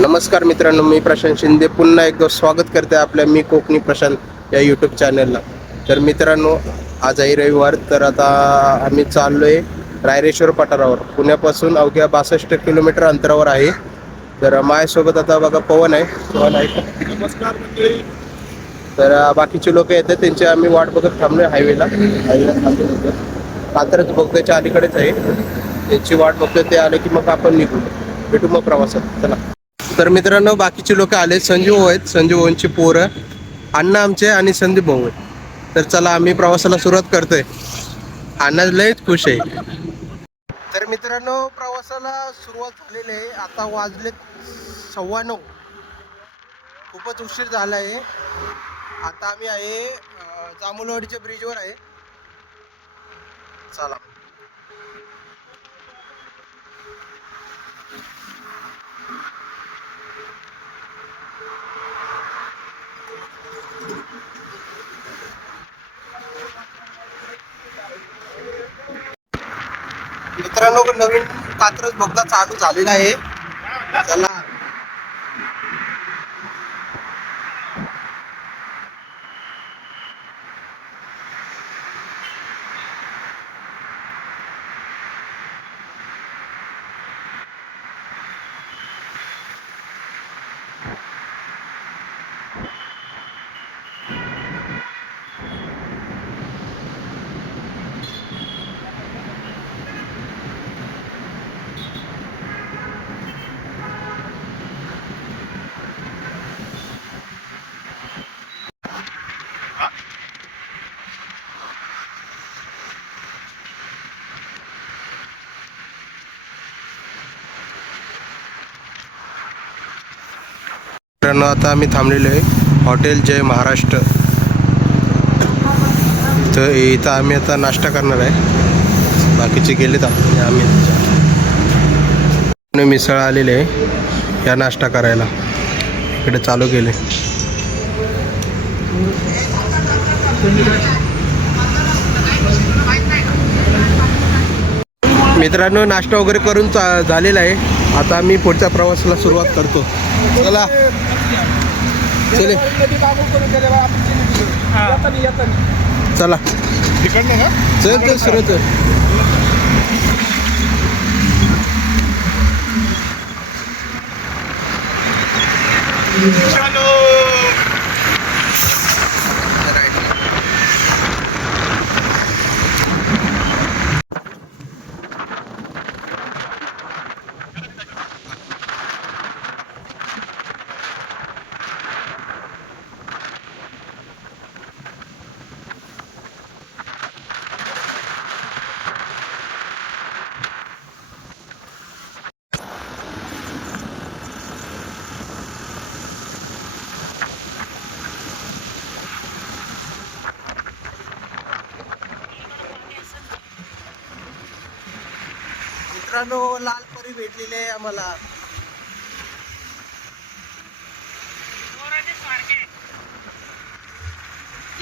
नमस्कार मित्रांनो मी प्रशांत शिंदे. पुन्हा एकदा स्वागत करते आपल्या मी कोकणी प्रशांत या यूट्यूब चॅनलला तर मित्रांनो आज आहे रविवार तर आता आम्ही चाललोय रायरेश्वर पठारावर. पुण्यापासून अवघ्या बासष्ट किलोमीटर अंतरावर आहे. तर माझ्यासोबत आता बघा पवन आहे. पवन आहे? नमस्कार तर बाकीचे लोक येतात त्यांची आम्ही वाट बघत थांबलोय हायवेला हायवेला थांबलो होतो बोगद्याच्या अलीकडेच आहे. त्यांची वाट बघतोय ते आले की मग आपण निघू भेटू मग प्रवासात. चला. तर मित्रांनो बाकीचे लोक आले. संजीव भाऊ आहेत. संजीव भाऊंची पोरं. अण्णा आमचे आणि संदीप भाऊ आहेत. तर चला आम्ही प्रवासाला सुरुवात करतोय. अण्णा लयच खुश आहे. तर मित्रांनो प्रवासाला सुरुवात झालेली आहे. आता वाजले सव्वा नऊ. खूपच उशीर झाला आहे आता आम्ही आहे जामुलवाडीच्या ब्रिजवर आहे. चला. मित्रांनो नवीन कात्रज बोगदा चालू झालेला आहे. त्याला मित्रांनो आता आम्ही थांबलेलो आहे हॉटेल जय महाराष्ट्र. तर इथं आम्ही आता नाश्ता करणार आहे. बाकीचे गेलेत आपण आम्ही मिसळ आलेले आहे या नाश्ता करायला. इकडे चालू केले. मित्रांनो नाश्ता वगैरे करून चा झालेला आहे. आता आम्ही पुढच्या प्रवासाला सुरुवात करतो. चला. चले. चला. चल चल सुरू चल चलो. मित्रांनो लाल परी भेटलेली आहे आम्हाला.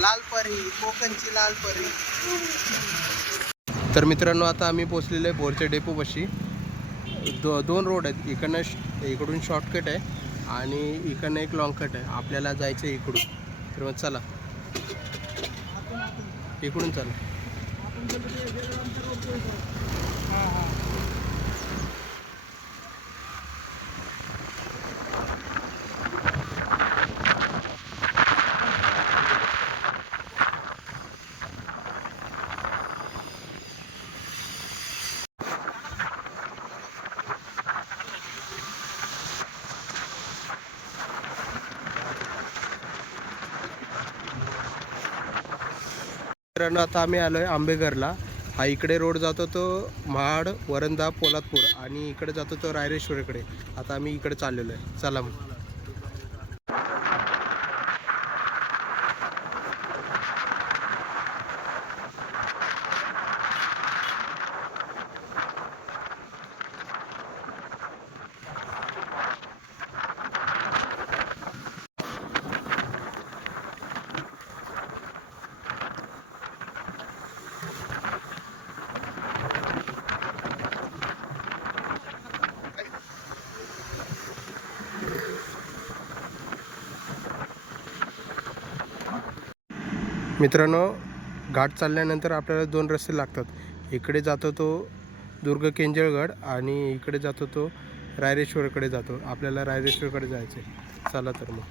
लाल परी कोकणची लाल परी. तर मित्रांनो आता आम्ही पोचलेलो आहे बोरच्या डेपोपाशी दो दोन रोड आहेत. इकडनं इकडून शॉर्टकट आहे आणि इकडनं एक लॉंग कट आहे. आपल्याला जायचं आहे इकडून. तर मग चला. इकडून चला. मित्रांनो आता आम्ही आलो आहे आंबेघरला. हा इकडे रोड जातो तो महाड वरंदा पोलादपूर आणि इकडे जातो तो रायरेश्वरकडे. आता आम्ही इकडे चाललेलो आहे. चला मग. मित्रांनो घाट चालल्यानंतर आपल्याला दोन रस्ते लागतात. इकडे जातो तो दुर्ग केंजळगड आणि इकडे जातो तो रायरेश्वरकडे जातो. आपल्याला रायरेश्वरकडे जायचं आहे चला तर मग.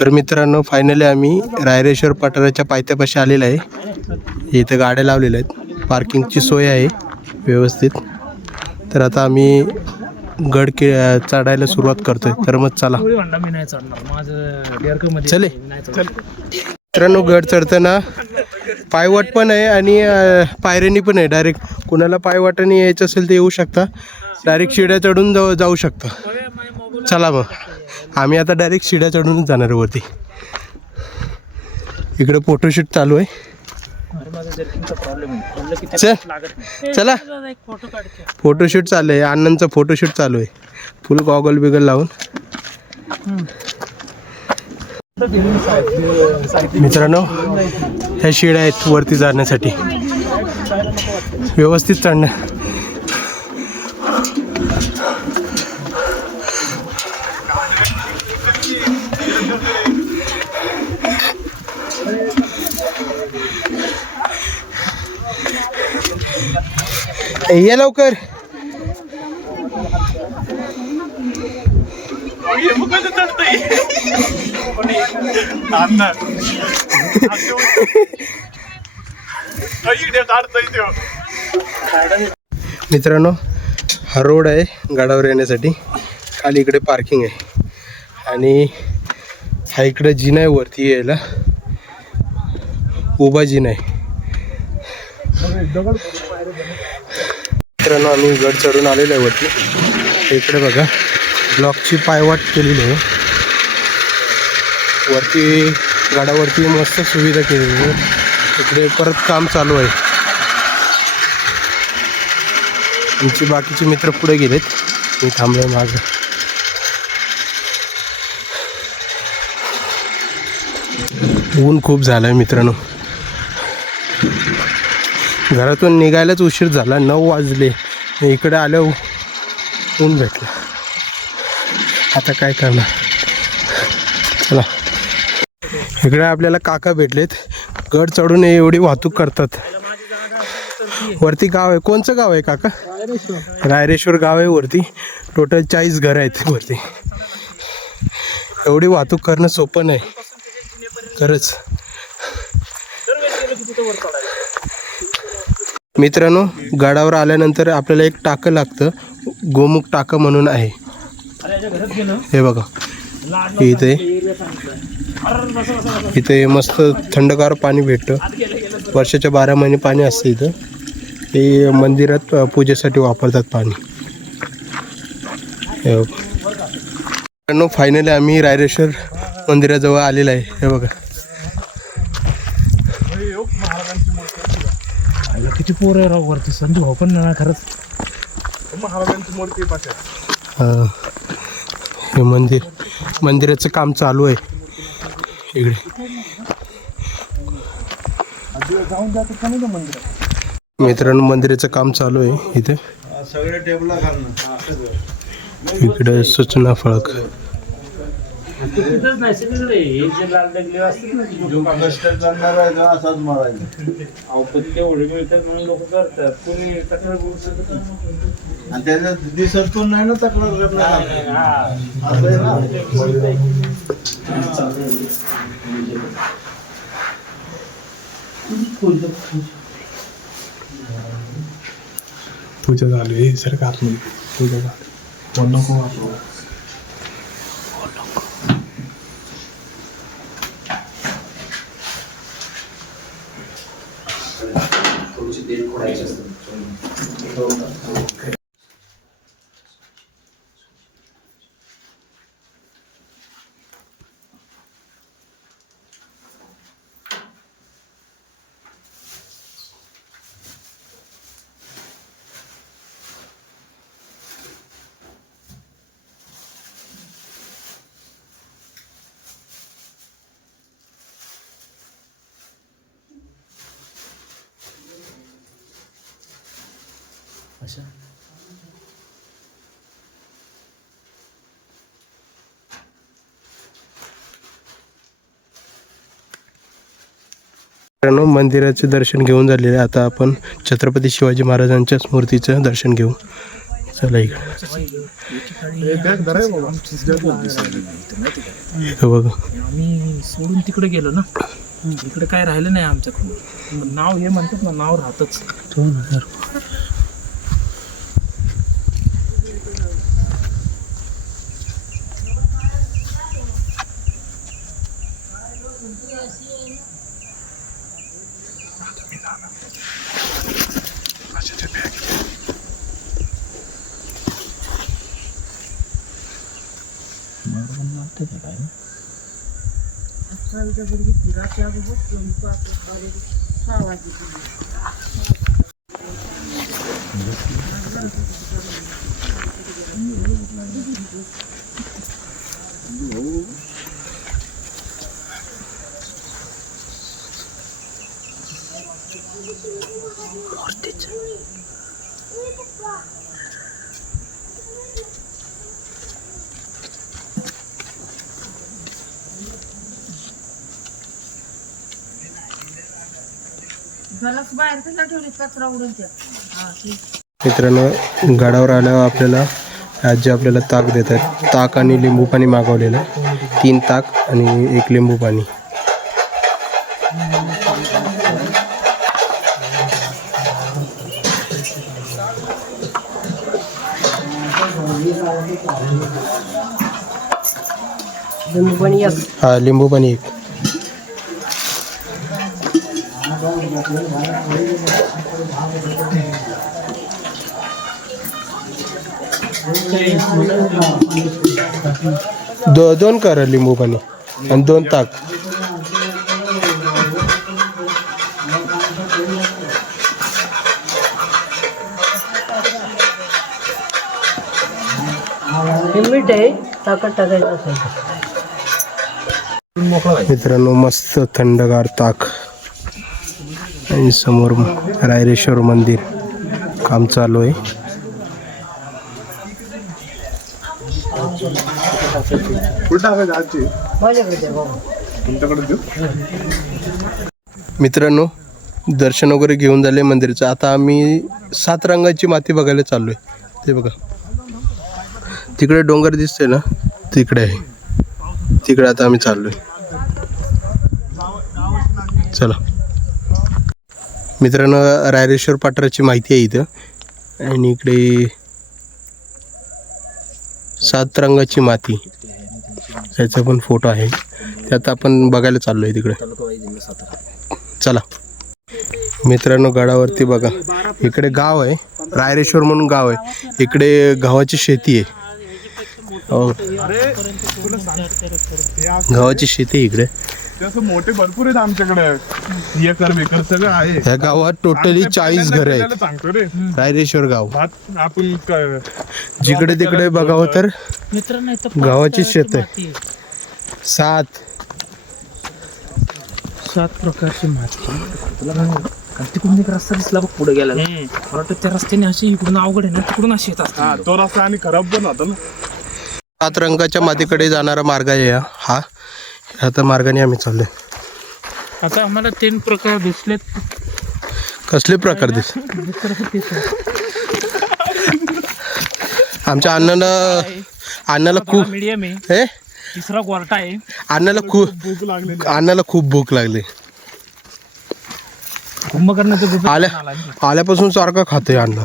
तर मित्रांनो फायनली आम्ही रायरेश्वर पठाराच्या पायथ्यापाशी आलेलो आहे. इथं गाड्या लावलेल्या आहेत. पार्किंगची सोय आहे व्यवस्थित. तर आता आम्ही गड के चढायला सुरुवात करतोय. तर मग चला. चले. मित्रांनो गड चढताना पायवाट पण आहे आणि पायऱ्यांनी पण आहे. डायरेक्ट कुणाला पायवाटाने यायचं असेल तर येऊ शकता. डायरेक्ट शिड्या चढून जाऊ जाऊ शकता. चला मग. आम्ही आता डायरेक्ट शिड्या चढूनच जाणार वरती. इकडे फोटोशूट चालू आहे. चल. ते लागत नाही. चला. एक फोटो काढते. फोटोशूट चालू आहे. अण्णांचं फोटोशूट चालू आहे. फुल गॉगल बिगल लावून. मित्रांनो ह्या शिड्या आहेत वरती जाण्यासाठी. व्यवस्थित चढणं. ये लवकर. मित्रांनो हा रोड आहे गाडावर येण्यासाठी. खाली इकडे पार्किंग आहे. आणि हा इकडे जिना आहे वरती यायला. उभा जिना आहे. मित्रांनो आम्ही गड चढून आलेलो आहे वरती. इकडे बघा ब्लॉकची पायवाट केलेली आहे. वरती गडावरती मस्त सुविधा केलेली आहे. इकडे परत काम चालू आहे. आमचे बाकीचे मित्र पुढे गेलेत. मी थांबलो मागं. ऊन खूप झालं आहे मित्रांनो. घरातून निघायलाच उशीर झाला. नऊ वाजले. इकडे आलो ऊन भेटलं. आता काय करणार? चला. इकडे आपल्याला काका भेटलेत. गड चढून एवढी वाहतूक करतात. वरती गाव आहे. कोणचं गाव आहे काका? रायरेश्वर गाव आहे वरती. टोटल चाळीस घरं आहेत वरती. एवढी वाहतूक करणं सोपं नाही. खरंच. मित्रांनो गडावर आल्यानंतर आपल्याला एक टाकं लागतं. गोमुख टाकं म्हणून आहे. हे बघा. इथे. इथे मस्त थंडगार पाणी भेटतं. वर्षाच्या बारा महिने पाणी असतं इथं. हे मंदिरात पूजेसाठी वापरतात पाणी. हे बघा. मित्रांनो फायनली आम्ही रायरेश्वर मंदिराजवळ आलेलं आहे. हे बघा. किती पोर आहे राव वरती? संजू भाऊ पण ना खरंच. महाराजांची मूर्ती पाठव अ, हे मंदिर मंदिराचं काम चालू आहे. इकडे. मित्रांनो मंदिराचं काम चालू आहे इथे. सगळे टेबला घालणं. इकडे सूचना फळक. तिथंच नाही सगळीकडे हे जे लाल डगले असतात ना जे लोकं कष्ट करणार आहे असाच मारायचा. मिळतात म्हणून लोक करतात. कोणी तक्रार करू शकत नाही. आणि दिसत पण नाही ना तक्रार करणार? हा. असं आहे ना? पूजा आहे सर का आतमध्ये पूजा चालू फोन नको वापरू अशा. मित्रांनो मंदिराचे दर्शन घेऊन झालेले. आता आपण छत्रपती शिवाजी महाराजांच्या मूर्तीचं दर्शन घेऊ. चला इकडे. बघा. आम्ही सोडून तिकडे गेलो ना. इकडे काय राहिलं नाही आमच्याकडून. नाव हे म्हणतात ना नाव राहतच. da bir gitmiyor. Rahat yazı bozdu. Mutfakta kalıyor. Sağ मित्रांनो गडावर आल्यावर आपल्याला आजी आपल्याला ताक देत आहेत. ताक आणि लिंबू पाणी मागवलेलं. तीन ताक आणि एक लिंबू पाणी. हा लिंबू पाणी एक. दो दोन कर लिंबू पाणी आणि दोन ताक. मीठ आहे ताकद टाकायचं असेल. मित्रांनो मस्त थंडगार ताक. आणि समोर रायरेश्वर मंदिर. काम चालू आहे. मित्रांनो दर्शन वगैरे घेऊन झाले मंदिराचं. आता आम्ही सात रंगाची माती बघायला चाललोय. ते बघा. तिकडे डोंगर दिसते ना? तिकडे आहे. तिकडे आता आम्ही चाललोय. चला. मित्रांनो रायरेश्वर पाटराची माहिती आहे इथं. आणि इकडे सात रंगाची माती. त्याचा पण फोटो आहे. त्यात आपण बघायला चाललो आहे तिकडे. चला. मित्रांनो गडावरती बघा. इकडे गाव आहे. रायरेश्वर म्हणून गाव आहे. इकडे गव्हाची शेती आहे. गव्हाची शेती आहे इकडे. मोठे भरपूर आहेत आमच्याकडे. एकर बेकर सगळं आहे. ह्या गावात टोटली चाळीस घर आहेत. सांगतो रे. रायरेश्वर गाव. आपण क- जिकडे तिकडे बघावं तर गावाची शेत आहे. सात. सात प्रकारची माती. तिकडून एक रस्ता दिसला बघ पुढे गेला मला वाटतं त्या रस्त्याने अशी इकडून अवघड आहे ना तिकडून अशी येत हा असतात तो रस्ता आणि खराब पण होता ना. सात रंगाच्या मातीकडे जाणारा मार्ग आहे हा. हा. आता मार्गाने आम्ही चाललोय. आता आम्हाला तीन प्रकार दिसलेत. कसले प्रकार दिस आमच्या अण्णाला अण्णाला खूप मीडियम आहे. हे? तिसरा गोरटा आहे. अण्णाला खूप भूक लागलेली अण्णाला खूप भूक लागली. कुंभकर्णाच्या गुफेत आल्या राहून आला आल्यापासून सारखं खातोय अण्णा.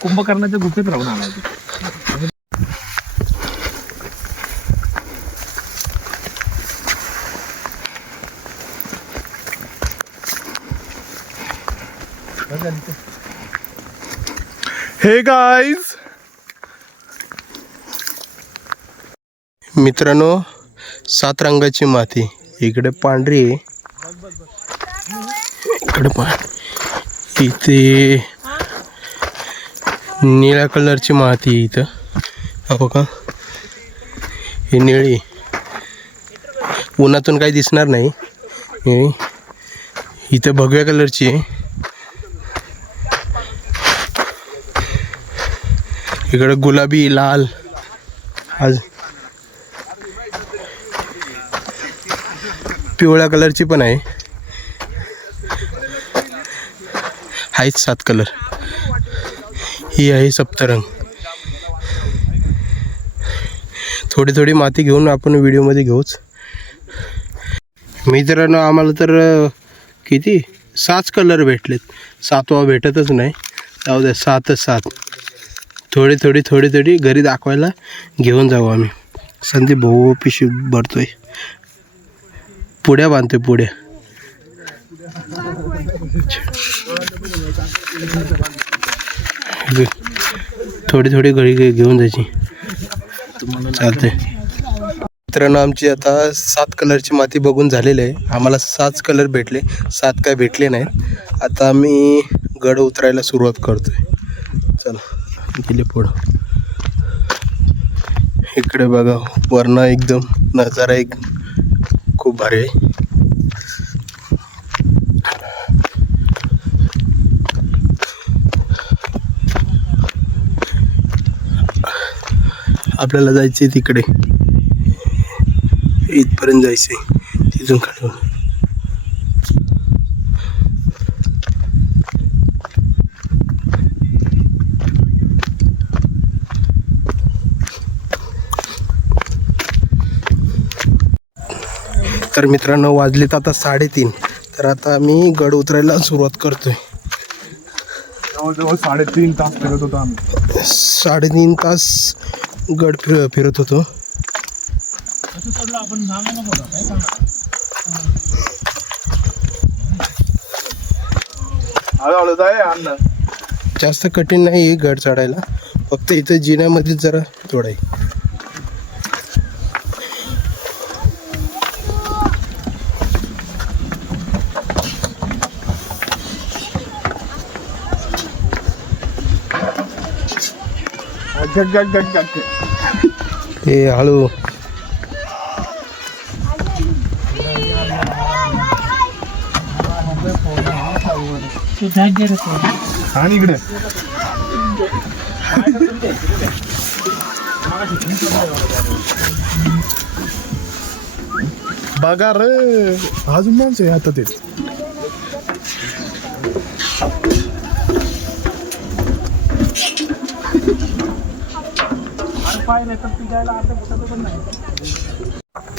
कुंभकर्णाच्या गुफेत राहून आला. हे गाईज मित्रांनो सात रंगाची माती. इकडे पांढरी आहे. इकडे पा इथे निळ्या कलरची माती आहे इथं. हा बघा. ही निळी. उन्हातून काही दिसणार नाही. इथं भगव्या कलरची आहे. इकडे गुलाबी लाल. आज पिवळ्या कलरची पण आहे. आहेत सात कलर. ही आहे सप्तरंग. थोडी थोडी माती घेऊन आपण व्हिडिओमध्ये घेऊच. मित्रांनो आम्हाला तर किती? सात कलर भेटलेत. सातवा भेटतच नाही. जाऊ द्या सातच सात. थोडी थोडी थोडी थोडी घरी दाखवायला घेऊन जाऊ आम्ही. संदीप भाऊ पिशवी भरतोय. पुड्या बांधतोय पुड्या थोडी थोडी घरी घेऊन जायची. चालते मित्रांनो आमची आता सात कलरची माती बघून झालेली आहे. आम्हाला सात कलर भेटले सात काय भेटले नाहीत. आता आम्ही गड उतरायला सुरुवात करतोय. चला. गेले पुढं. इकडे बघा वरनं एकदम नजारा एक खूप भारी आहे. आपल्याला जायचे तिकडे. इथपर्यंत जायचंय तिथून खाली तर मित्रांनो वाजलेत आता साडेतीन. तर आता आम्ही गड उतरायला सुरुवात करतोय. जवळजवळ साडेतीन तास फिरत होतो आम्ही. साडेतीन तास गड फिर फिरत होतो. जास्त कठीण नाही गड चढायला. फक्त इथं जिन्यामध्ये जरा थोडं आहे. हे हळू आणि इकडे बघा रे अजून माणसं आहे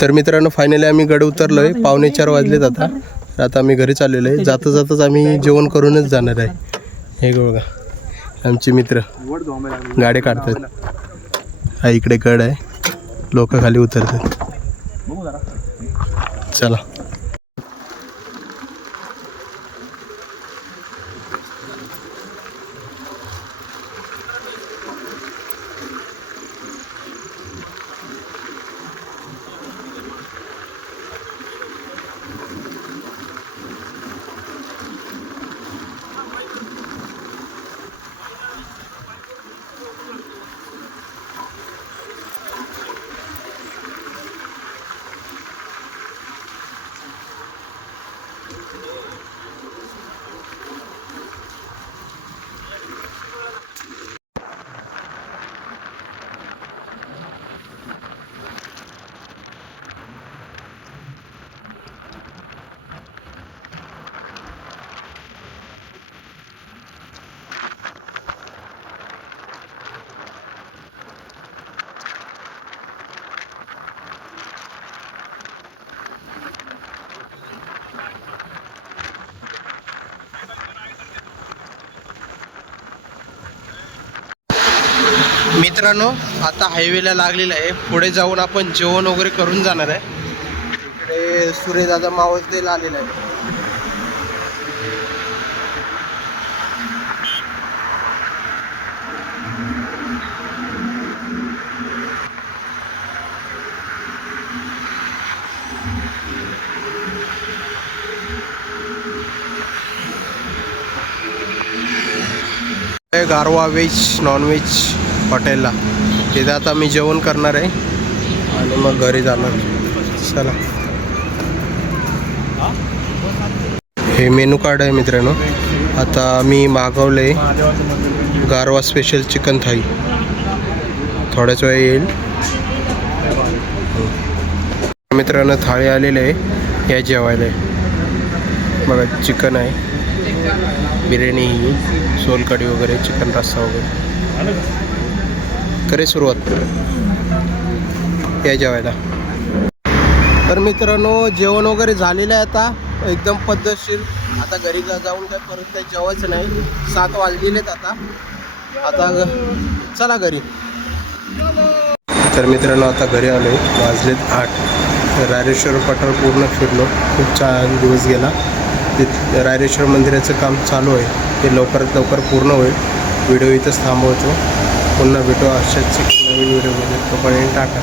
तर मित्रांनो फायनली आम्ही गड उतरलोय. पावणे चार वाजलेत आता. तर आता आम्ही घरी चाललेलो आहे. जाता जाताच आम्ही जेवण करूनच जाणार आहे. हे बघा आमचे मित्र गाडी काढतात. हा इकडे गड आहे. लोक खाली उतरतात. चला. मित्रांनो आता हायवेला लागलेला आहे. पुढे जाऊन आपण जेवण वगैरे करून जाणार आहे. इकडे सूर्यदादा मावसदेला आलेला आहे. आहे गारवा व्हेज नॉनव्हेज हॉटेलला. तिथे आता मी जेवण करणार आहे आणि मग घरी जाणार. चला. हे मेनू कार्ड आहे मित्रांनो. आता मी मागवलं आहे गारवा स्पेशल चिकन थाई थोड्याच वेळ येईल. मित्रांनो थाळी आलेली आहे. या जेवायला बघा चिकन आहे. बिर्याणी ही सोलकढी वगैरे चिकन रस्सा वगैरे. करे सुरुवात या जेवायला. तर मित्रांनो जेवण वगैरे झालेलं आहे आता. एकदम पद्धतशीर. आता घरी जाऊन काय परत काही जेवायचं नाही. सात वाजलेलेत आता. आता चला घरी. तर मित्रांनो आता घरी आलो आहे वाजलेत आठ. तर रायरेश्वर पठार पूर्ण फिरलो. खूप छान दिवस गेला. ते रायरेश्वर मंदिराचं काम चालू आहे. ते लवकरात लवकर पूर्ण होईल. व्हिडिओ इथंच थांबवतो. पुन्हा भेटू अशाच एक नवीन व्हिडिओमध्ये. तोपर्यंत टाटा